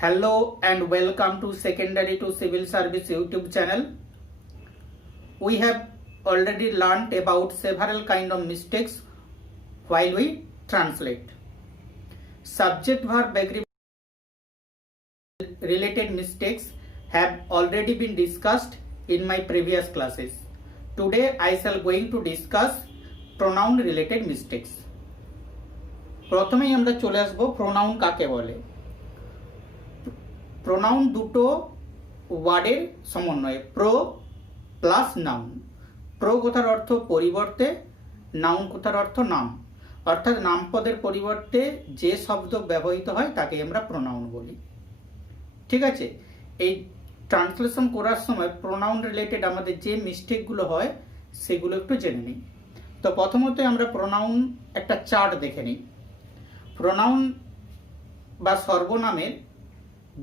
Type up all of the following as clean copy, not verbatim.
Hello and welcome to Secondary to Civil Service YouTube channel. We have already learned about several kind of mistakes while we translate. Subject verb agreement related mistakes have already been discussed in my previous classes. Today I shall going to discuss pronoun related mistakes. প্রথমেই আমরা চলে আসবো pronoun কাকে বলে। Pronoun দুটো ওয়ার্ডের সমন্বয়ে, pro plus noun. Pro কথার অর্থ পরিবর্তে, নাউন কথার অর্থ নাম, অর্থাৎ নামপদের পরিবর্তে যে শব্দ ব্যবহৃত হয় তাকে আমরা প্রোনাউন বলি। ঠিক আছে, এই ট্রান্সলেশন করার সময় প্রোনাউন রিলেটেড আমাদের যে মিস্টেকগুলো হয় সেগুলো একটু জেনে নিই। তো প্রথমত আমরা প্রোনাউন একটা চার্ট দেখে নিই। প্রোনাউন বা সর্বনামের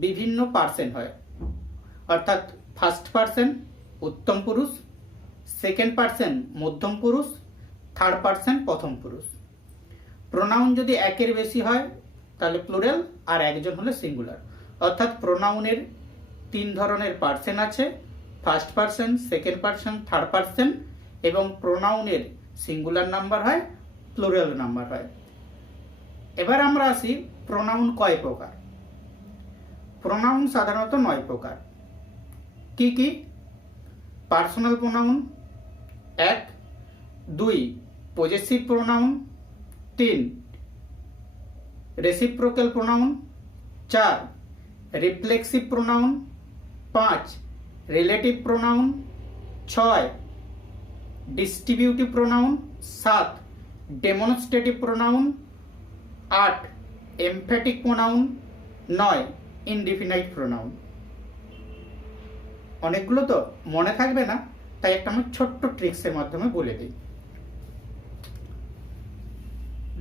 বিভিন্ন পার্সেন হয়, অর্থাৎ ফার্স্ট পার্সন উত্তম পুরুষ, সেকেন্ড পার্সন মধ্যম পুরুষ, থার্ড পার্সন প্রথম পুরুষ। প্রোনাউন যদি একের বেশি হয় তাহলে প্লুরাল, আর একজন হলে সিঙ্গুলার। অর্থাৎ প্রোনাউনের তিন ধরনের পার্সন আছে, first person, second person, third person, এবং প্রোনাউনের সিঙ্গুলার নাম্বার হয়, প্লুরাল নাম্বার হয়। এবার আমরা আসি প্রোনাউন কয় প্রকার। প্রোনাউন সাধারণত 9 প্রকার। কি কি? Personal pronoun 1, 2 possessive pronoun, 3 reciprocal pronoun, 4 reflexive pronoun, 5 relative pronoun, 6 distributive pronoun, 7 demonstrative pronoun, 8 emphatic pronoun, 9 indefinite pronoun. অনেকগুলো তো মনে থাকবে না, তাই একটা আমি ছোট্ট ট্রিক্সের মাধ্যমে বলে দিই।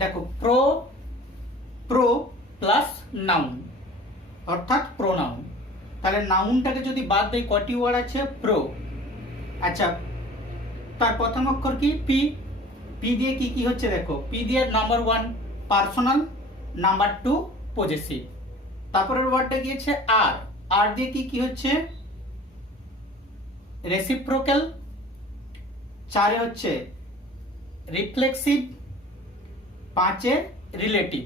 দেখো, প্রো প্লাস নাউন অর্থাৎ প্রোনাউন। তাহলে নাউনটাকে যদি বাদ দেই কটি ওয়ার্ড আছে? প্রো। আচ্ছা, তার প্রথম অক্ষর কি? পি। পি দিয়ে কি কি হচ্ছে দেখো। পি দিয়ে নাম্বার 1 পার্সোনাল, নাম্বার 2 পজেসিভ। তারপরের ওয়ার্ডটা গিয়েছে আর। আর দিয়ে কি কি হচ্ছে? রেসিপ্রোকাল, 4 হচ্ছে রিফ্লেক্সিভ, 5 রিলেটিভ।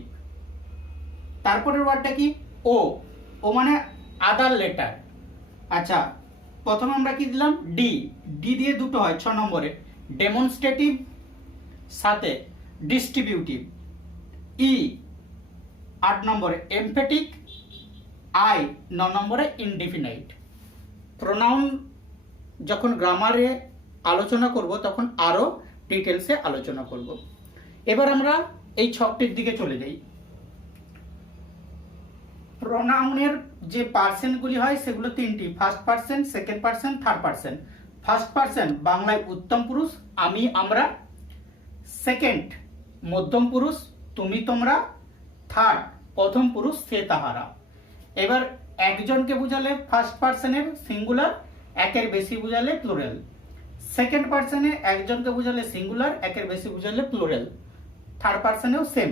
তারপরের ওয়ার্ডটা কি? ও। ও মানে আদার লেটার। আচ্ছা, প্রথমে আমরা কি দিলাম? ডি। ডি দিয়ে দুটো হয় 6 নম্বরে, ডেমনস্ট্রেটিভ, সাথে ডিস্ট্রিবিউটিভ। ই 8 নম্বরে এমফ্যাটিক, আই 9 নম্বরে ইনডিফিনাইট। প্রোনাউন যখন গ্রামারে আলোচনা করব তখন আরো ডিটেলসে আলোচনা করব। এবার আমরা এই ছকটির দিকে চলে যাই। প্রোনাউনের যে পার্সনগুলি হয় সেগুলো 3টি, first person, second person, third person. First person বাংলায় উত্তম পুরুষ, আমি, আমরা। সেকেন্ড মধ্যম পুরুষ, তুমি, তোমরা। থার্ড প্রথম পুরুষ, সে, তাহারা। এবার একজনকে বুঝালে ফার্স্ট পার্সনের সিঙ্গুলার, একের বেশি বুঝালে প্লুরাল। সেকেন্ড পার্সনে একজনকে বুঝালে সিঙ্গুলার, একের বেশি বুঝালে প্লুরাল। থার্ড পার্সনেও সেম।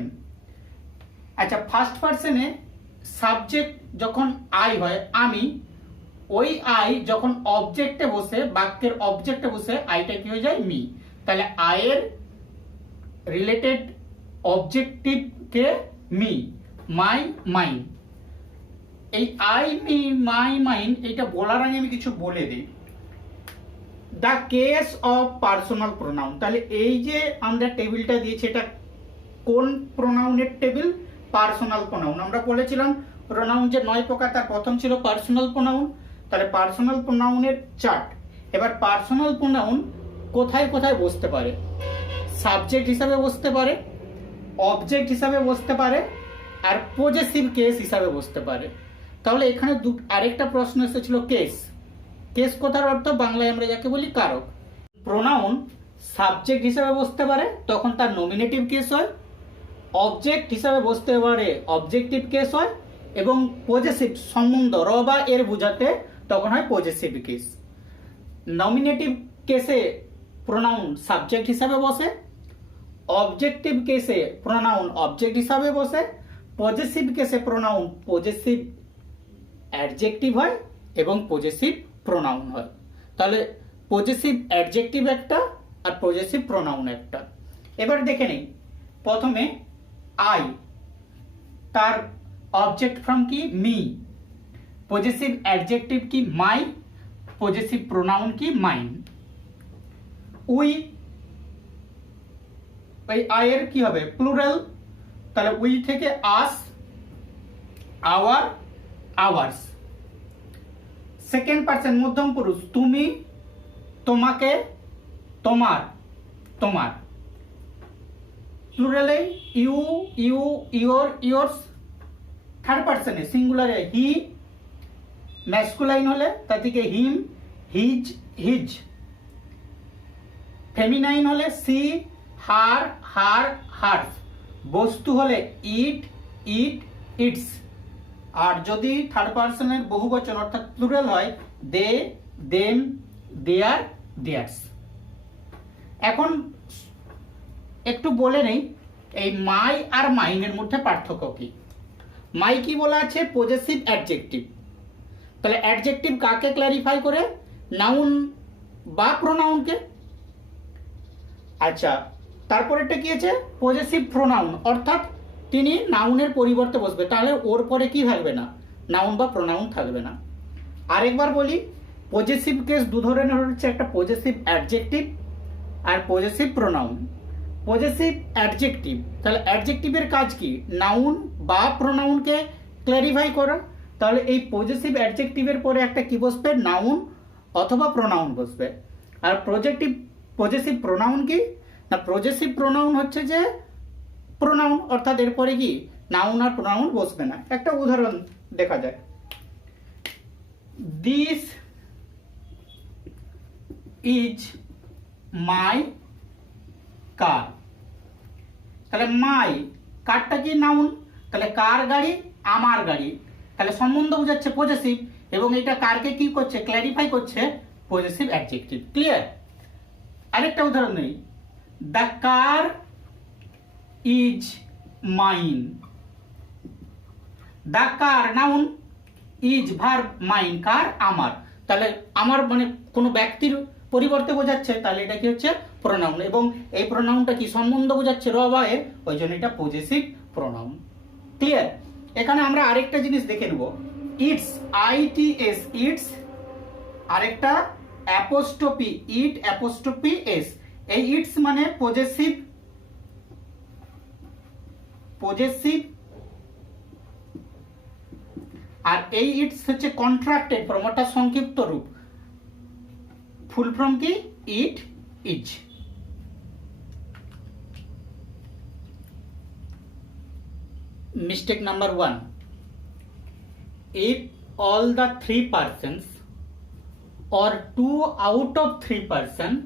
আচ্ছা, ফার্স্ট পার্সনে সাবজেক্ট যখন আই হয়, আমি, ওই আই যখন অবজেক্টে বসে, বাক্যের অবজেক্টে বসে, আইটা কি হয়ে যায়? মি। তাহলে আয়ের রিলেটেড অবজেক্টিভ কে? মি, মাই, মাইন। এই আই, মি, মাই, মাইন এটা বলার আগে আমি কিছু বলে দিই। The case of personal pronoun. তাহলে এই যে আমরা টেবিলটা দিয়েছি এটা কোন প্রোনাউনের টেবিল? Personal pronoun. আমরা বলেছিলাম প্রোনাউন যে 9 প্রকার, তার প্রথম ছিল পার্সোনাল প্রোনাউন। তাহলে পার্সোনাল প্রোনাউনের চার্ট। এবার পার্সোনাল প্রোনাউন কোথায় কোথায় বসতে পারে? সাবজেক্ট হিসাবে বসতে পারে, অবজেক্ট হিসাবে বসতে পারে, আর পজেসিভ কেস হিসাবে বসতে পারে। তাহলে এখানে আরেকটা প্রশ্ন এসেছিল, কেস। কেস কথার অর্থ বাংলায় আমরা যাকে বলি কারক। প্রোনাউন সাবজেক্ট হিসাবে বসতে পারে, তখন তার নমিনেটিভ কেস হয়। অবজেক্ট হিসাবে বসতে পারে, অবজেক্টিভ কেস হয়। এবং পজেসিভ সম্বন্ধ র বা এর বোঝাতে তখন হয় পজেসিভ কেস। নমিনেটিভ কেসে প্রোনাউন সাবজেক্ট হিসাবে বসে, অবজেক্টিভ কেসে প্রোনাউন অবজেক্ট হিসাবে বসে, পজেসিভ কেসে প্রোনাউন পজেসিভ অ্যাডজেক্টিভ হয় এবং পজেসিভ প্রোনাউন হয়। তাহলে পজেসিভ অ্যাডজেক্টিভ একটা আর পজেসিভ প্রোনাউন একটা। এবার দেখে নেই, প্রথমে আই, তার অবজেক্ট ফর্ম কি মি, পজেসিভ অ্যাডজেক্টিভ কি মাই, পজেসিভ প্রোনাউন কি মাইন। উই, ওই আই এর কি হবে প্লুরাল, তাহলে উই থেকে us, our, ours. Second person মধ্যম পুরুষ তুমি, তোমাকে, তোমার, তোমার। প্লুরালে you, you, your, yours. Third পারসনে সিঙ্গুলারে হি, ম্যাসকুলাইন হলে তা থেকে হিম, হিজ, হিজ। ফেমিনাইন হলে সি, হার, হার, হার্স। বস্তু হলে ইট, ইট, ইটস। আর যদি থার্ড পারসনের বহুবচন অর্থাৎ প্লুরাল হয় দে, দেম, দেয়ার, দেয়ার্স। এখন একটু বলে নেই এই মাই আর মাইনের মধ্যে পার্থক্য কি। মাই কি বলা আছে পজেসিভ অ্যাডজেক্টিভ, তাহলে অ্যাডজেক্টিভ কাকে ক্ল্যারিফাই করে, নাউন বা প্রোনাউনকে। আচ্ছা, তারপরেটা কি আছে পজেসিভ প্রোনাউন, অর্থাৎ তিনি নাউনের পরিবর্তে বসবে, তাহলে ওর পরে কি থাকবে না, নাউন বা প্রোনাউন থাকবে না। আরেকবার বলি, পজেসিভ কেস দু ধরনের হচ্ছে, একটা পজেসিভ অ্যাডজেক্টিভ আর পজেসিভ প্রোনাউন। পজেসিভ অ্যাডজেক্টিভ, তাহলে অ্যাডজেক্টিভের কাজ কি, নাউন বা প্রোনাউনকে ক্ল্যারিফাই করা। তাহলে এই পজেসিভ অ্যাডজেক্টিভের পরে একটা কি বসবে, নাউন অথবা প্রোনাউন বসবে। আর পজেসিভ প্রোনাউন কি না, পজেসিভ প্রোনাউন হচ্ছে যে প্রোনাউন, অর্থাৎ এরপরে কি নাউন আর প্রোনাউন বসবে না। একটা উদাহরণ দেখা যায়, দিস ইজ মাই কার। তাহলে মাই, কারটা কি নাউন, তাহলে কার গাড়ি, আমার গাড়ি, তাহলে সম্বন্ধ বোঝাচ্ছে পজেসিভ, এবং এটা কারকে কি করছে, ক্ল্যারিফাই করছে, পজেসিভ অ্যাডজেক্টিভ। ক্লিয়ার? আরেকটা উদাহরণ নেই, the car is mine. The car noun, is verb, mine car আমার। তাহলে আমার মানে কোনো ব্যক্তির পরিবর্তে বোঝাচ্ছে, তাহলে এটা কি হচ্ছে প্রোনাউন, এবং এই প্রোনাউনটা কি সম্বন্ধ বোঝাচ্ছে র বা এর, ওই জন্য এটা পজেসিভ প্রোনাউন। ক্লিয়ার? এখানে আমরা আরেকটা জিনিস দেখে নেব, ইটস, আইটিএস, ইটস, আরেকটা অ্যাপোস্ট্রফি, ইট অ্যাপোস্ট্রফি এস। এই ইটস মানে পজেসিভ, পজেসিভ, আর এই ইটস হচ্ছে কন্ট্রাক্টেড ফর্ম, অর্থাৎ সংক্ষিপ্ত রূপ। ফুল ফর্ম কি, ইট, is. Mistake number 1. If all the 3 persons or 2 out of 3 persons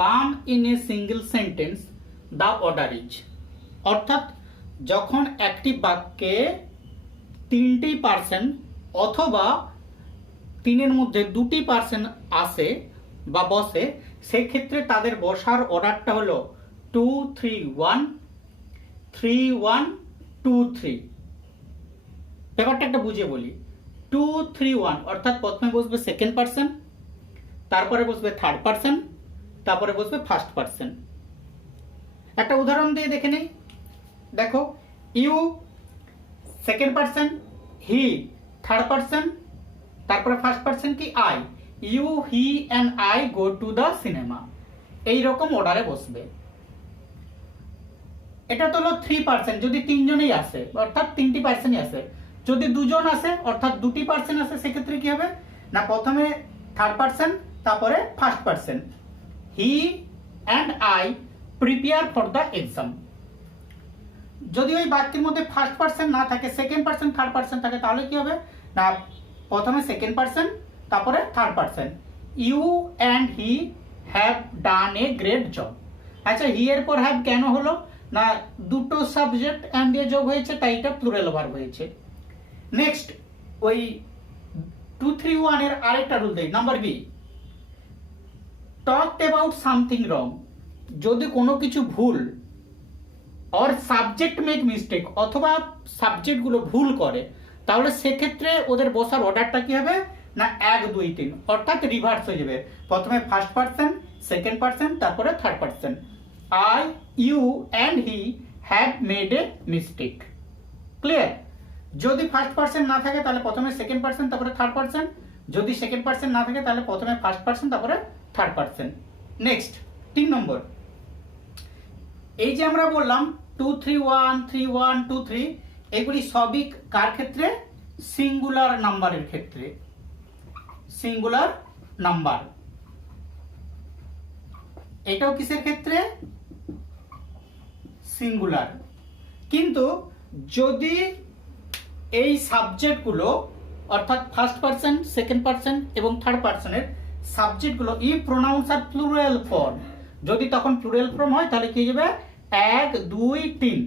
come in a single sentence, the order is. অর্থাৎ যখন একটি বাক্যে 3টি পার্সন অথবা 3-এর মধ্যে 2টি পার্সন আসে বা বসে, সেক্ষেত্রে তাদের বসার অর্ডারটা হলো 2 3 1, 3 1 2 3। ব্যাপারটা একটা বুঝে বলি, 2 3 1 অর্থাৎ প্রথমে বসবে সেকেন্ড পার্সন, তারপরে বসবে থার্ড পার্সন, তারপরে বসবে ফার্স্ট পার্সন। একটা উদাহরণ দিয়ে দেখে নেই, দেখো, you second person, he third person, তারপরে ফার্স্ট পার্সন কি I. You, he and I go to the cinema, এইরকম অর্ডারে বসবে। এটা তো হলো 3%, যদি 3জনই আসে অর্থাৎ 3টি পার্সনই আসে। যদি 2জন আসে অর্থাৎ 2টি পার্সন আসে, সেক্ষেত্রে কি হবে না, প্রথমে থার্ড পার্সন, তারপরে first person. He and I prepare for the exam. যদি ওই বাক্যের মধ্যে ফার্স্ট পার্সন না থাকে, সেকেন্ড পার্সন, থার্ড পার্সন থাকে, তাহলে কি হবে না, প্রথমে সেকেন্ড পার্সন, তারপরে third person. You and he have done a great job. আচ্ছা, হি এর পর হ্যাভ কেন হলো না, দুটো সাবজেক্ট অ্যান্ড দিয়ে যোগ হয়েছে, তাই এটা প্লুরাল ভার্ব হয়েছে। নেক্সট, ওই 2 3 1 এর আরেকটা রুল দেই, number B, talked about something wrong. যদি কোনো কিছু ভুল, অর সাবজেক্ট মেক মিস্টেক, অথবা সাবজেক্টগুলো ভুল করে, তাহলে সেক্ষেত্রে ওদের বসার অর্ডারটা কি হবে না 1 2 3, অর্থাৎ রিভার্স হয়ে যাবে। প্রথমে ফার্স্ট পারসন, সেকেন্ড পারসন, তারপরে third person. I, you and he have made a mistake. Clear? যদি ফার্স্ট পারসন না থাকে তাহলে প্রথমে সেকেন্ড পারসন তারপরে থার্ড পারসন, যদি সেকেন্ড পারসন না থাকে তাহলে প্রথমে ফার্স্ট পারসন তারপরে থার্ড পারসন। নেক্সট 3 নম্বর, এই যে আমরা বললাম 2 3 1 3 1 2 3, এগুলি সবই কার ক্ষেত্রে? সিঙ্গুলার নাম্বারের ক্ষেত্রে। Singular number. এটাও কিসের ক্ষেত্রে? সিঙ্গুলার। কিন্তু যদি এই সাবজেক্টগুলো অর্থাৎ ফার্স্ট পারসন, সেকেন্ড পারসন এবং থার্ড পারসনের সাবজেক্টগুলো ই প্রোনাউন্স আর প্লুরাল ফর্ম, যদি তখন প্লুরাল ফর্ম হয় তাহলে কি হবে 1 2 3।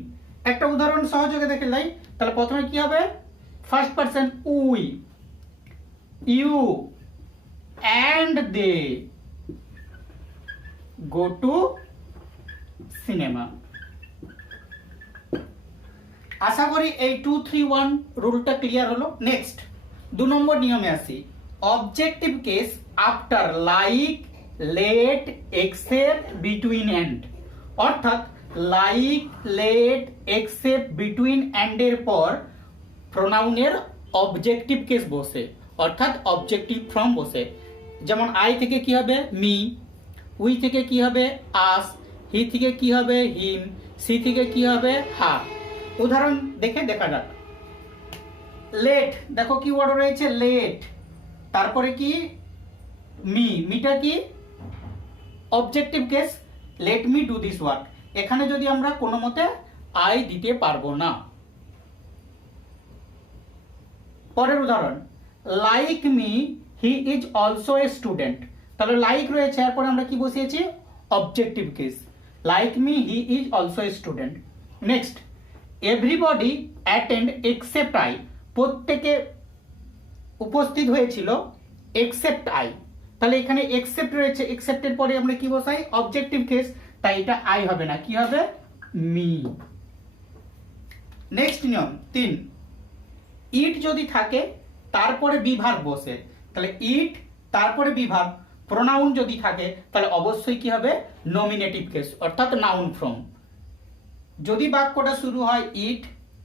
একটা উদাহরণ সহযোগে দেখে লাই। তাহলে প্রথমে কি হবে? First person we, you and they go to cinema. আশা করি এই 2 3 1 রুলটা ক্লিয়ার হলো। নেক্সট 2 নম্বর নিয়মে আসি। Objective case after like, let, except, between and. অর্থাৎ like, let, except, between and এর পর প্রোনাউনের অবজেক্টিভ কেস বসে, অর্থাৎ অবজেক্টিভ ফর্ম বসে। যেমন আই থেকে কি হবে? মি। উই থেকে কি হবে? আস। হি থেকে কি হবে? হিম। সি থেকে কি হবে? হার। উদাহরণ দেখে দেখা যাক। লেট, দেখো কি ওয়ার্ড রয়েছে? লেট, তারপরে কি? মি। মিটা কি? Objective case, let me do this work. এখানে যদি আমরা কোনো মতে আই দিতে পারবো না। পরের উদাহরণ, like me he is also a student. তাহলে লাইক রয়েছে, এরপরে আমরা কি বসিয়েছি? Objective case, like me he is also a student. Next, everybody attend except I. প্রত্যেকে উপস্থিত হয়েছিল এক্সেপ্ট আই। তাহলে এখানে এক্সেপ্ট রয়েছে, এক্সেপ্টের পরে আমরা কি বসাই? অবজেক্টিভ কেস, তাই এটা আই হবে না, কি হবে? মি। নেক্সট নিয়ম 3, ইট যদি থাকে তারপরে বিভাগ বসে, তাহলে ইট তারপরে বিভাগ, প্রোনাউন যদি থাকে তাহলে অবশ্যই কি হবে? নমিনেটিভ কেস, অর্থাৎ নাউন ফর্ম। যদি বাক্যটা শুরু হয় ইট,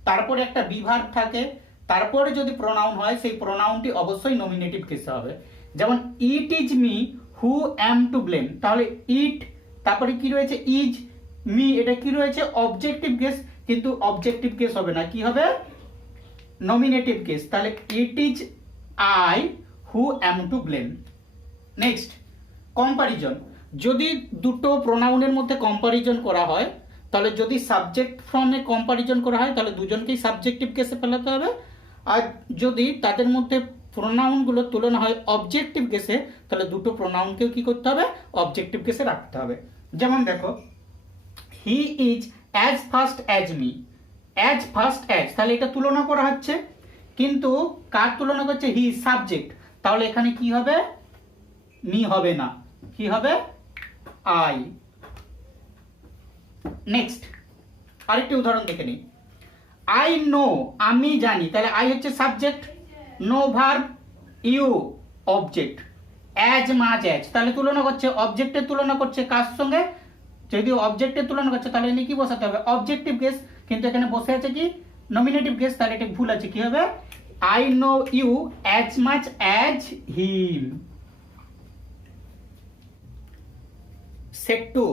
তারপরে একটা বিভাগ থাকে, তারপরে যদি প্রোনাউন হয় সেই প্রোনাউনটি অবশ্যই নমিনেটিভ কেসে হবে। যেমন it is me who am to blame. তাহলে ইট তারপরে কি রয়েছে? ইজ। মি এটা কি রয়েছে? অবজেক্টিভ কেস, কিন্তু অবজেক্টিভ কেস হবে না, কি হবে? Nominative case. তাহলে it is I who am to blame. Next, comparison. যদি দুটো প্রোনাউনের মধ্যে কম্পারিজন করা হয়, তাহলে যদি সাবজেক্ট ফর্মে কম্পারিজন করা হয় তাহলে দুজনকেই সাবজেক্টিভ কেসে ফেলাতে হবে। আর যদি তাদের মধ্যে প্রোনাউনগুলো তুলনা হয় অবজেক্টিভ কেসে, তাহলে দুটো প্রোনাউনকেও কি করতে হবে? অবজেক্টিভ কেসে রাখতে হবে। যেমন দেখো, he is as fast as me. As fast as, তাহলে এটা তুলনা করা হচ্ছে, কিন্তু কার তুলনা করছে? হি সাবজেক্ট, তাহলে এখানে কি হবে? মি হবে না, কি হবে? আই। নেক্সট আরেকটি উদাহরণ দেখে নিই। আই নো, আমি জানি, তাহলে আই হচ্ছে subject, know verb, you object, as মাঝ অ্যাজ, তাহলে তুলনা করছে, অবজেক্টের তুলনা করছে কার সঙ্গে? যদি অবজেক্টের তুলনা করছে তাহলে এখানে কি বসাতে হবে? অবজেক্টিভ কেস, কিন্তু এখানে বসে আছে কি? নমিনেটিভ কেস, তাহলে এটা ভুল আছে, কি হবে? I know you as much as him. Set 2,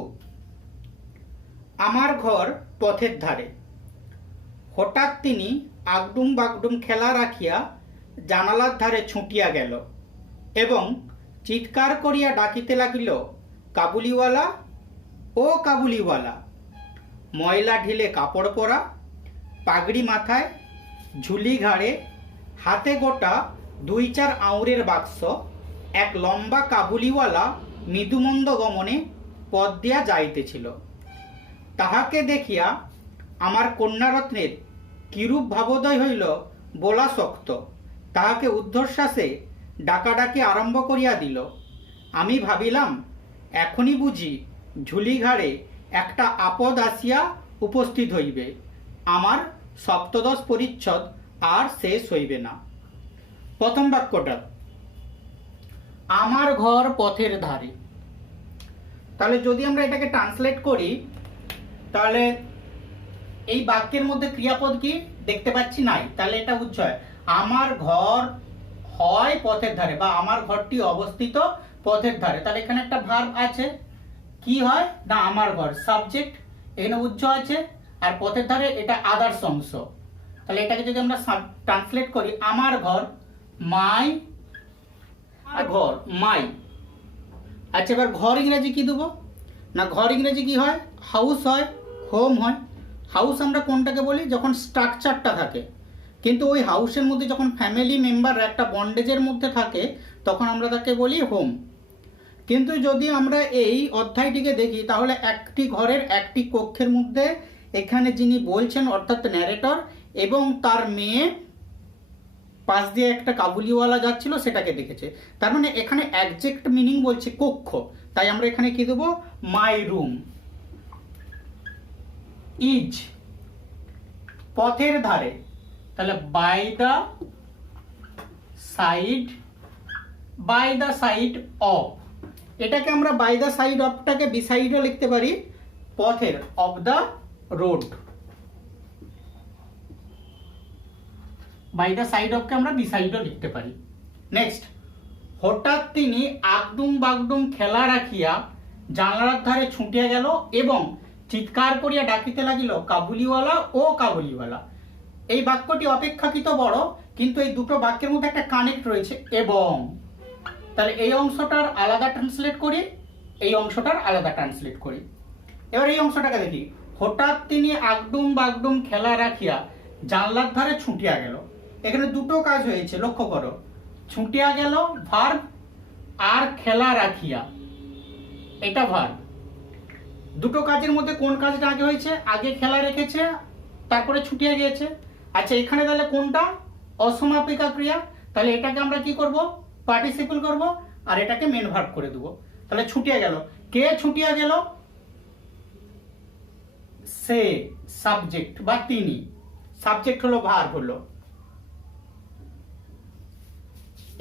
আমার ঘর পথের ধারে। হঠাৎ তিনি আগডুম বাগডুম খেলা রাখিয়া জানালার ধারে ছুটিয়া গেল এবং চিৎকার করিয়া ডাকিতে লাগিল, কাবুলিওয়ালা ও কাবুলিওয়ালা। ময়লা ঢিলে কাপড় পরা, পাগড়ি মাথায়, ঝুলি ঘাড়ে, হাতে গোটা 2-4 আউরের বাক্স, এক লম্বা কাবুলিওয়ালা মৃদুমন্দ গমনে পথ দিয়া যাইতেছিল। তাহাকে দেখিয়া আমার কন্যারত্নের কিরূপ ভাবোদয় হইল বলা শক্ত। তাহাকে ঊর্ধ্বশ্বাসে ডাকাডাকি আরম্ভ করিয়া দিল। আমি ভাবিলাম, এখনই বুঝি ঝুলি ঘাড়ে একটা আপদ আসিয়া উপস্থিত হইবে। আমার সপ্তদশ পরিচ্ছদ আর শেষ হইবে না। প্রথম বাক্যটা, আমার ঘর পথের ধারে। তাহলে যদি আমরা এটাকে ট্রান্সলেট করি, তাহলে এই বাক্যের মধ্যে ক্রিয়াপদ কি দেখতে পাচ্ছি? নাই। তাহলে এটা উচ্চয়, আমার ঘর হয় পথের ধারে, বা আমার ঘরটি অবস্থিত পথের ধারে। তাহলে এখানে একটা ভার্ব আছে, কি হয় না আমার ঘর, সাবজেক্ট, এখানে উচ্চ আছে, আর পথের ধারে এটা আদার্স অংশ। তাহলে এটাকে যদি আমরা ট্রান্সলেট করি, আমার ঘর, মাই ঘর, মাই। আচ্ছা, এবার ঘর ইংরেজি কি দেবো না, ঘর ইংরেজি কি হয়? হাউস হয়, হোম হয়। হাউস আমরা কোনটাকে বলি? যখন স্ট্রাকচারটা থাকে, কিন্তু ওই হাউসের মধ্যে যখন ফ্যামিলি মেম্বার একটা বন্ডেজের মধ্যে থাকে তখন আমরা তাকে বলি হোম। কিন্তু যদি আমরা এই অধ্যায়টিকে দেখি, তাহলে একটি ঘরের একটি কক্ষের মধ্যে এখানে যিনি বলছেন অর্থাৎ ন্যারেটর এবং তার মেয়ে পাশ দিয়ে একটা কাবুলিওয়ালা যাচ্ছিল সেটাকে দেখেছে। তার মানে এখানে অ্যাবজেক্ট মিনিং বলছে কক্ষ, তাই আমরা এখানে কি দেবো? My room. ইজ পথের ধারে, তাহলে by the side, by the side of. এটাকে আমরা বাই দ্য সাইড অফটাকে বিসাইডও লিখতে পারি, পথের, of the road. By the side অফকে আমরা বিসাইডও লিখতে পারি। নেক্সট, হঠাৎ তিনি আগডুম বাগডুম খেলা রাখিয়া জানলার ধারে ছুটিয়া গেল এবং চিৎকার করিয়া ডাকিতে লাগিল, কাবুলিওয়ালা ও কাবুলিওয়ালা। এই বাক্যটি অপেক্ষাকৃত বড়, কিন্তু এই দুটো বাক্যের মধ্যে একটা কানেক্ট রয়েছে, এবং। তাহলে এই অংশটার আলাদা ট্রান্সলেট করি, এই অংশটার আলাদা ট্রান্সলেট করি। এবার এই অংশটাকে দেখি, হঠাৎ তিনি আগডুম বাগডুম খেলা রাখিয়া জানলার ধারে ছুটিয়া গেল। এখানে দুটো কাজ হয়েছে, লক্ষ্য করো। ছুটিয়া গেল ভার্ব, আর খেলা রাখিয়া এটা ভার্ব। দুটো কাজের মধ্যে কোন কাজটা আগে হয়েছে? আগে খেলা রেখেছে, তারপরে ছুটিয়া গিয়েছে। আচ্ছা, এখানে তাহলে কোনটা? অসমাপিকা ক্রিয়া। তাহলে এটাকে আমরা কি করব? পার্টিসিপল করব, আর এটাকে মেন ভার্ব করে দেবো। তাহলে ছুটিয়া গেল, কে ছুটিয়া গেল? সে, সাবজেক্ট বা তিনি। সাবজেক্ট হলো, ভার্ব হলো।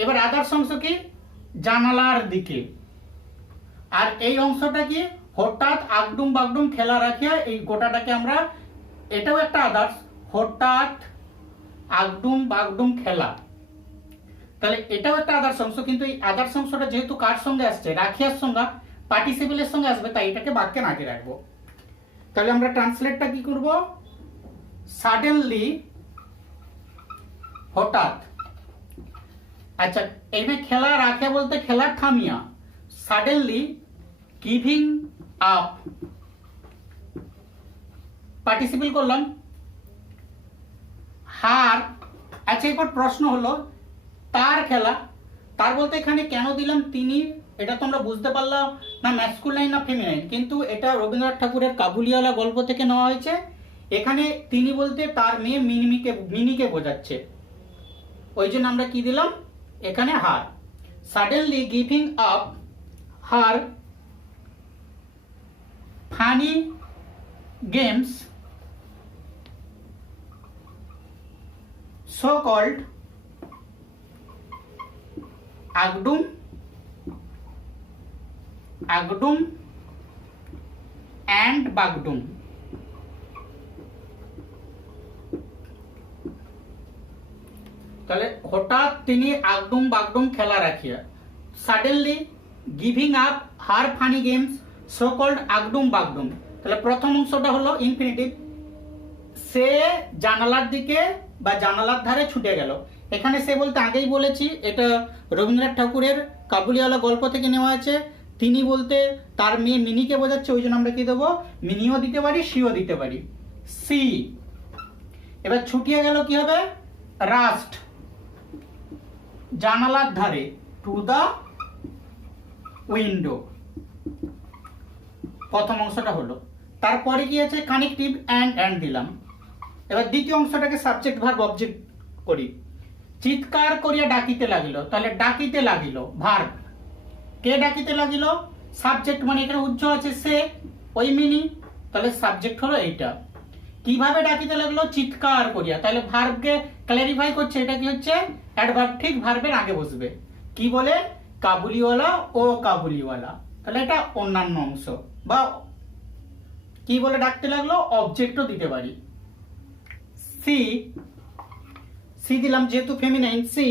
এবার আদার্স অংশ কি? জানালার দিকে। আর এই অংশটা কি? হঠাৎ আগডুম বাগডুম খেলা রাখিয়া, এই গোটাটাকে আমরা, এটাও একটা আদার্স, হঠাৎ আগডুম বাগডুম খেলা। তাহলে এটাও একটা আদার্স অংশ, কিন্তু এই আদার্স অংশটা যেহেতু কার সঙ্গে আসছে? রাখিয়ার সঙ্গে, পার্টিসিপলের সঙ্গে আসবে, তাই এটাকে বাক্যের আগে রাখবো। তাহলে আমরা ট্রান্সলেটটা কি করব? সাডেনলি, হঠাৎ। আচ্ছা, এইখানে খেলা রাখিয়া বলতে খেলা থামিয়া, সাডেনলি গিভিং আপ, পার্টিসিপল করলাম, হার। আচ্ছা, এরপর প্রশ্ন হলো, তার খেলা, তার বলতে এখানে কেন দিলাম তিনি? এটা তোমরা বুঝতে পারলাম না ম্যাসকুলাইন না ফেমিনাইন, কিন্তু এটা রবীন্দ্রনাথ ঠাকুরের কাবুলিওয়ালা গল্প থেকে নেওয়া হয়েছে। এখানে তিনি বলতে তার মেয়ে মিনিকে বোঝাচ্ছে, ওই জন্য আমরা কি দিলাম এখানে her. Suddenly giving up her funny games so called agdum and bagdum। তাহলে হঠাৎ তিনি আগডুম বাগডুম খেলা রাখিয়া, suddenly giving up her funny games so called আগডুম বাগডুম। তাহলে প্রথম অংশটা হলো ইনফিনিটিভ, সে জানালার দিকে বা জানালার ধারে ছুটে গেল। এখানে সে বলতে আগেই বলেছি এটা রবীন্দ্রনাথ ঠাকুরের কাবুলিওয়ালা গল্প থেকে নেওয়া আছে। তিনি বলতে তার মেয়ে মিনিকে বোঝাচ্ছে, ওই জন্য আমরা কি দেবো? মিনিও দিতে পারি, সিও দিতে পারি, সি। এবার ছুটিয়ে গেল কি হবে? রাস্ট, জানালার ধারে, টু দা উইন্ডো। প্রথম অংশটা হলো। তারপরে কি আছে? কানেকটিভ অ্যান্ড দিলাম। এবার দ্বিতীয় অংশটাকে সাবজেক্ট ভার্ব অবজেক্ট করি। চিৎকার করিয়া ডাকিতে লাগিল, তাহলে ডাকিতে লাগিল ভার্ব। কে ডাকিতে লাগিল? সাবজেক্ট, মানে এখানে উজ্জ্ব আছে সে, ওই মিনি, তাহলে সাবজেক্ট হলো এইটা। কিভাবে ডাকিতে লাগলো? চিৎকার করিয়া। তাহলে ভার্বকে ক্ল্যারিফাই করছে, এটা কি হচ্ছে অ্যাডভার্ব, ঠিক ভার্বের আগে বসবে। কি বলে? কাবুলিওয়ালা ও কাবুলিওয়ালা। তাহলে এটা অন্যান্য অংশ, বা কি বলে ডাকতে লাগলো? অবজেক্টও দিতে পারি। সি, সি দিলাম যেহেতু feminine. She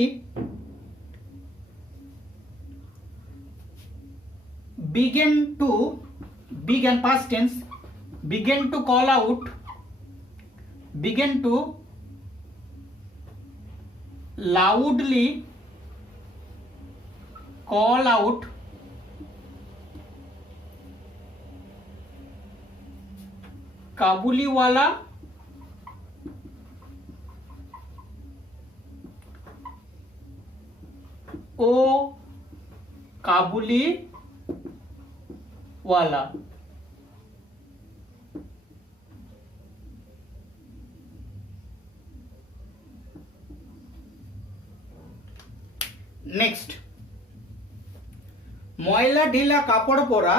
began to, began past tense, began to call out, began to loudly call out Kabuliwala ও কাবুলিওয়ালা। নেক্সট, ময়লা ঢিলা কাপড় পরা,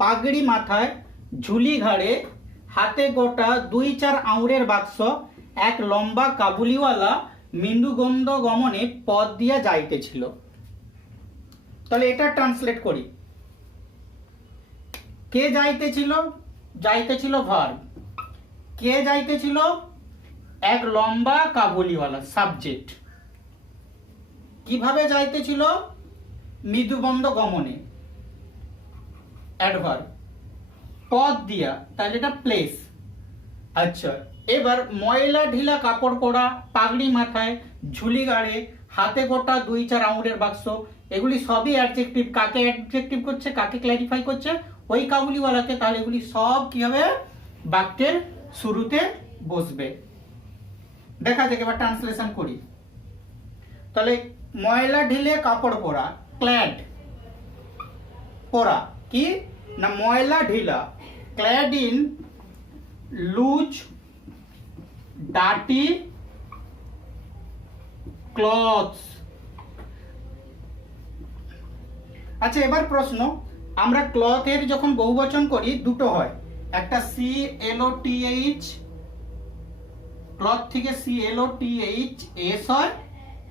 পাগড়ি মাথায়, ঝুলি ঘাড়ে, হাতে গোটা 2-4 আঙুরের বাক্স, এক লম্বা কাবুলিওয়ালা মৃদুগন্ধ গমনে পথ দিয়া যাইতেছিল। তাহলে এটা ট্রান্সলেট করি। কে যাইতেছিল? যাইতেছিল ভার্ব। কে যাইতেছিল? এক লম্বা কাবুলিওয়ালা, সাবজেক্ট। কিভাবে যাইতেছিল? মৃদুবন্ধ গমনে, অ্যাডভার্ব। পথ দিয়া, তাহলে এটা প্লেস। আচ্ছা, এবার ময়লা ঢিলা কাপড় পরা, পাগড়ি মাথায়, ঝুলি গাড়ে, হাতে গোটা 2-4 আঙুরের বাক্স, এগুলি সবই অ্যাডজেক্টিভ। কাকে অ্যাডজেক্টিভ করছে? কাকে ক্ল্যারিফাই করছে? ওই কাবুলিওয়ালাকে। তাহলে এগুলি সব কি হবে? বাক্যের শুরুতে বসবে। দেখা যাক, এবার ট্রান্সলেশন করি। তাহলে ময়লা ঢিলে কাপড় পরা, ক্ল্যাড, পরা কি না ময়লা ঢিলা, clad in loose dirty clothes. আচ্ছা, এবার প্রশ্ন, আমরা ক্লথের যখন বহুবচন করি দুটো হয়, একটা CLOTH, ক্লথ থেকে CLOTHS হয়,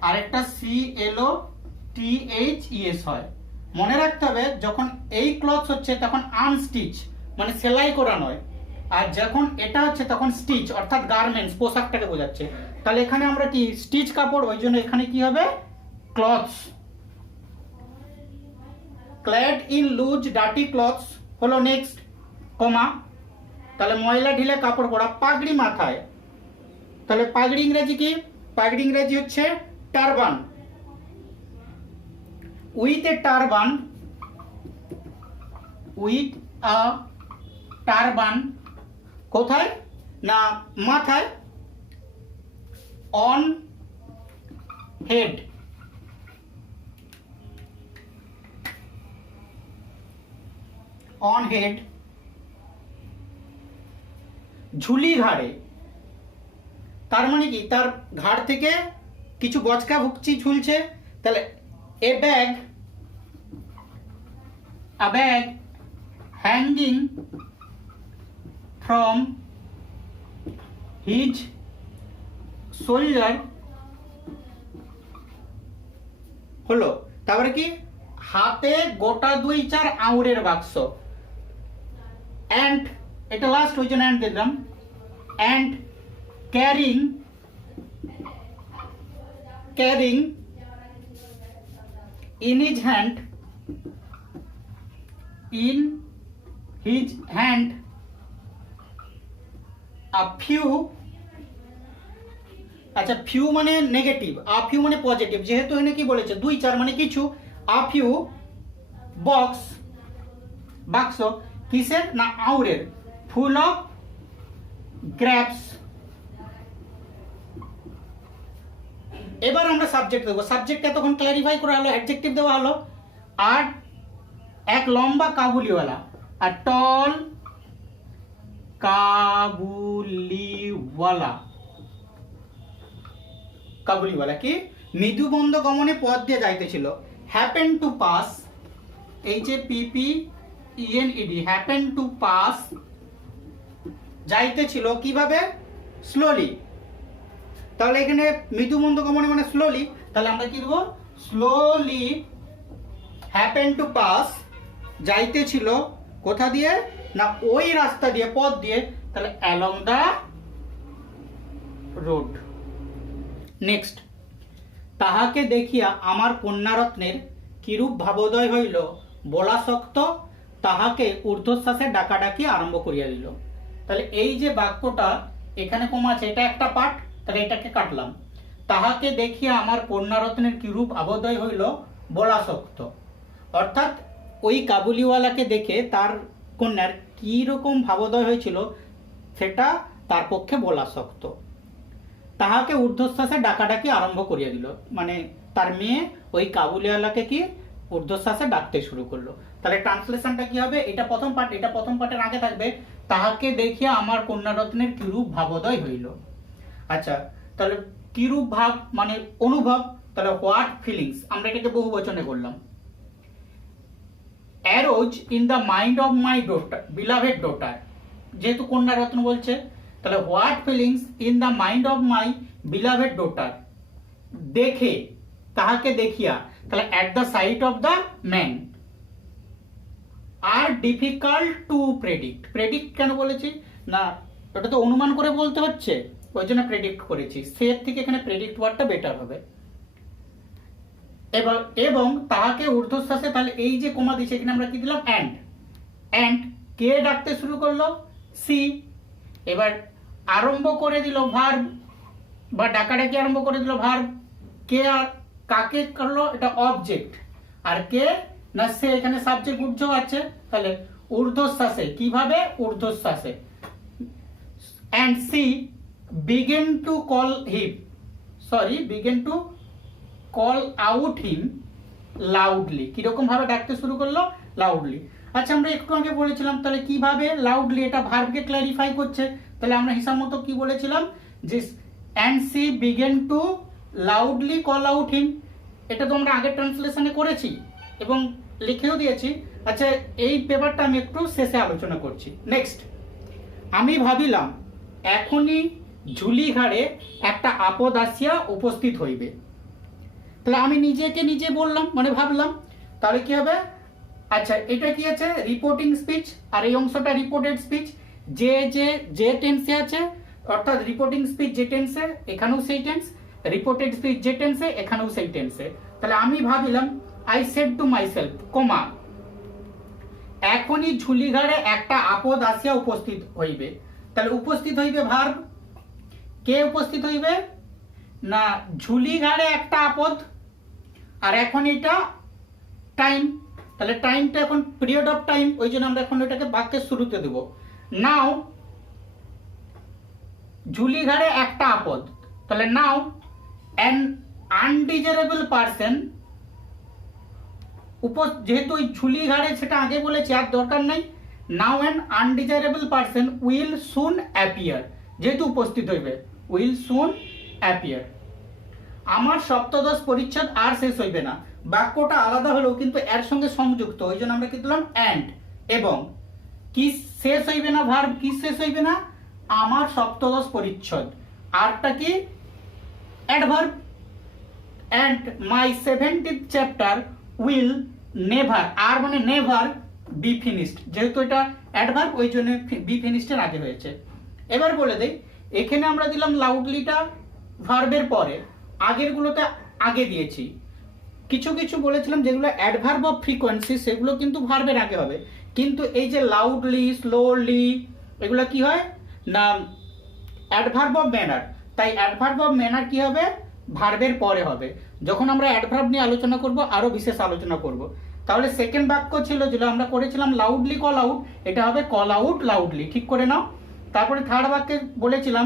আর একটা CLOTHES হয়। মনে রাখতে হবে, যখন এই ক্লথ হচ্ছে তখন আনস্টিচ, মানে সেলাই করা নয়, আর যখন এটা হচ্ছে তখন স্টিচ, অর্থাৎ গার্মেন্টস, পোশাকটাকে বোঝাচ্ছে। তাহলে এখানে আমরা কি স্টিচ কাপড়, ওই জন্য এখানে কি হবে? Clothes. Clad in loose dirty clothes হলো নেক্সট, কমা। তাহলে ময়লা ঢিলে কাপড় পরা, পাগড়ি মাথায়। তাহলে পাগড়ি ইংরেজি কি? পাগড়ি ইংরেজি হচ্ছে turban. With a turban, with a turban, কোথায় না মাথায়, অন হেড, অন হেড, ঝুলি ঘাড়ে। তার মানে কি? তার ঘাড় থেকে কিছু বচকা ভুকচি ঝুলছে। তাহলে এ bag, a bag hanging from his shoulder হলো। তারপরে কি? হাতে গোটা 2-4 আঙুরের বাক্স, and এটা লাস্ট, ওই জন্য and দিলাম, and carrying in his hand, in his hand a few, আচ্ছা ফিউ মানে নেগেটিভ, আ ফিউ মানে পজিটিভ, যেহেতু এখানে কি বলেছে 2-4 মানে কিছু, আ ফিউ বক্স, বাক্স, কিসের না আঙুরের, ফুল অফ গ্রেপস। এবার আমরা সাবজেক্ট দেবো। সাবজেক্টটা তখন ক্ল্যারিফাই করা হলো, অ্যাডজেক্টিভ দেওয়া হলো। আর এক লম্বা কাবুলিওয়ালা, আর টল কাবুলিওয়ালা, কাবুলিওয়ালা কি মৃদুবন্ধ গমনে পথ দিয়ে যাইতেছিল। Happen to pass, HAPPENED, happen to pass যাইতেছিল কিভাবে? স্লোলি। তাহলে এখানে মৃদু মন্দ গমনে মানে স্লোলি, তাহলে আমরা কি দেবো? স্লোলি হ্যাপেন টু পাস, যাইতেছিল কোথা দিয়ে? না ওই রাস্তা দিয়ে, পথ দিয়ে, তাহলে অ্যালং দা রোড। নেক্সট, তাহাকে দেখিয়া আমার কন্যারত্নের কিরূপ ভাবোদয় হইল বলা শক্ত, তাহাকে ঊর্ধ্বশ্বাসে ডাকাডাকি আরম্ভ করিয়া দিল। তাহলে এই যে বাক্যটা এখানে কম আছে, এটা একটা পার্ট, তাহলে এটাকে কাটলাম। তাহাকে দেখিয়া আমার কন্যারত্নের কিরূপ ভাবোদয় হইল বলা শক্ত, অর্থাৎ ওই কাবুলিওয়ালাকে দেখে তার কন্যার কি রকম ভাবোদয় হয়েছিল সেটা তার পক্ষে বলা শক্ত। তাহাকে ঊর্ধ্বশ্বাসে ডাকাডাকি আরম্ভ করিয়া দিল, মানে তার মেয়ে ওই কাবুলিওয়ালাকে কি ঊর্ধ্বশ্বাসে ডাকতে শুরু করলো। তাহলে ট্রান্সলেশনটা কি হবে? এটা প্রথম পার্ট, এটা প্রথম পার্টের আগে থাকবে তাহাকে দেখিয়া আমার কন্যারত্নের কিরূপ ভাবোদয় হইল। আচ্ছা, তাহলে কিরূপ ভাব মানে অনুভব, তাহলে হোয়াট ফিলিংস, আমরা এটাকে বহু বচনে করলাম। Arose in the mind of my daughter, beloved daughter, যেহেতু কন্যারত্ন বলছে, তাহলে what feelings in the mind of my beloved daughter, দেখে, তাহাকে দেখিয়া, তাহলে at the sight of the man, are difficult to predict. Predict কেন বলেছি? না ওটা তো অনুমান করে বলতে হচ্ছে, ওই জন্য প্রেডিক্ট করেছি। সের থেকে এখানে প্রেডিক্ট ওয়ার্ডটা বেটার হবে। এবং তাহাকে ঊর্ধ্বশ্বাসে, তাহলে এই যে কমা দিয়েছে এখানে আমরা কি দিলাম? অ্যান্ড। অ্যান্ড কে ডাকতে শুরু করলো? সি। এবার আরম্ভ করে দিল ভার্ব, বা ডাকাডাকি আরম্ভ করে দিল ভার্ব। কে আর কাকে করলো? এটা অবজেক্ট। আর কে? না সে, এখানে সাবজেক্ট উর্ধ্ব আছে, তাহলে ঊর্ধ্বশ্বাসে। কিভাবে? ঊর্ধ্বশ্বাসে। and she began to call out him loudly। কিরকম ভাবে ডাকতে শুরু করলো? লাউডলি। আচ্ছা, আমরা একটু আগে বলেছিলাম তাহলে কিভাবে লাউডলি, এটা ভার্বকে ক্ল্যারিফাই করছে। তাহলে আমরা হিসাব মতো কি বলেছিলাম যে and she began to loudly call out him, এটা তো আমরা আগের ট্রান্সলেশনে করেছি এবং লিখেও দিয়েছি। আচ্ছা, এই পেপারটা আমি একটু শেষে আলোচনা করছি। নেক্সট, আমি ভাবিলাম এখনই ঝুলি ঘাড়ে একটা আপদ আসিয়া উপস্থিত হইবে। তাহলে আমি নিজেকে নিজে বললাম, মানে ভাবলাম, তাহলে কি হবে? আচ্ছা, এটা কি আছে? Reporting speech. আর এই অংশটা রিপোর্টেড স্পিচ। যে টেন্সে আছে, অর্থাৎ রিপোর্টিং স্পিচ যে টেন্সে এখানেও সেই টেন্স, রিপোর্টেড স্পিচ যে টেন্সে এখানেও সেই টেন্সে। তাহলে আমি ভাবিলাম, আই সেড টু মাইসেলফ, কমা, এখনই ঝুলি ঘাড়ে একটা আপদ আসিয়া উপস্থিত হইবে। তাহলে উপস্থিত হইবে ভার্ব। কে উপস্থিত হইবে? না ঝুলি ঘাড়ে একটা আপদ, আর এখন এটা টাইম। তাহলে টাইমটা এখন পিরিয়ড অফ টাইম, ওই জন্য আমরা এখন এটাকে বাক্যের শুরুতে দেব। নাও ঝুলি ঘাড়ে একটা আপদ, তাহলে নাও অ্যান আনডিজারেবল পারসন, যেহেতু ওই ঝুলি ঘাড়ে সেটা আগে বলেছি আর দরকার নাই। নাও an undesirable person will soon appear, যেহেতু উপস্থিত হইবে, উইল সুন অ্যাপিয়ার। আমার সপ্তদশ পরিচ্ছদ আর শেষ হইবে না। বাক্যটা আলাদা হলেও কিন্তু এর সঙ্গে সংযুক্ত, ওই জন্য আমরা কি দিলাম? অ্যান্ড। এবং কি শেষ হইবে না? ভার্ব। কি শেষ হইবে না? আমার সপ্তদশ পরিচ্ছদ। আরটা কি? Adverb. And my 70th chapter will never, আর মানে নেভার বি ফিনিশড, যেহেতু এটা অ্যাডভার্ব ওই জন্য বি ফিনিশডের আগে হয়েছে। এবার বলে দেই, এখানে আমরা দিলাম লাউডলিটা ভার্বের পরে, আগেরগুলোতে আগে দিয়েছি। কিছু কিছু বলেছিলাম যেগুলো অ্যাডভার্ব অফ ফ্রিকোয়েন্সি, সেগুলো কিন্তু ভার্বের আগে হবে। কিন্তু এই যে লাউডলি, স্লোলি, এগুলো কি হয় না অ্যাডভার্ব অফ ম্যানার। তাই অ্যাডভার্ব অফ ম্যানার কি হবে? ভার্বের পরে হবে। যখন আমরা অ্যাডভার্ব নিয়ে আলোচনা করব আরো বিশেষ আলোচনা করব। তাহলে সেকেন্ড বাক্য ছিল যেটা আমরা করেছিলাম লাউডলি কল আউট, এটা হবে কল আউট লাউডলি, ঠিক করে নাও। তারপরে থার্ড বাক্যে বলেছিলাম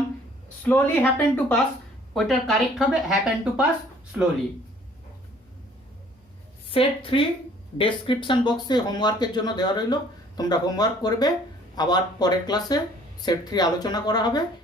স্লোলি হ্যাপেন টু পাস, ওইটার কারেক্ট হবে happen to pass slowly. Set 3 description বক্সে হোমওয়ার্কের জন্য দেওয়া রইল, তোমরা হোমওয়ার্ক করবে। আবার পরের ক্লাসে সেট 3 আলোচনা করা হবে।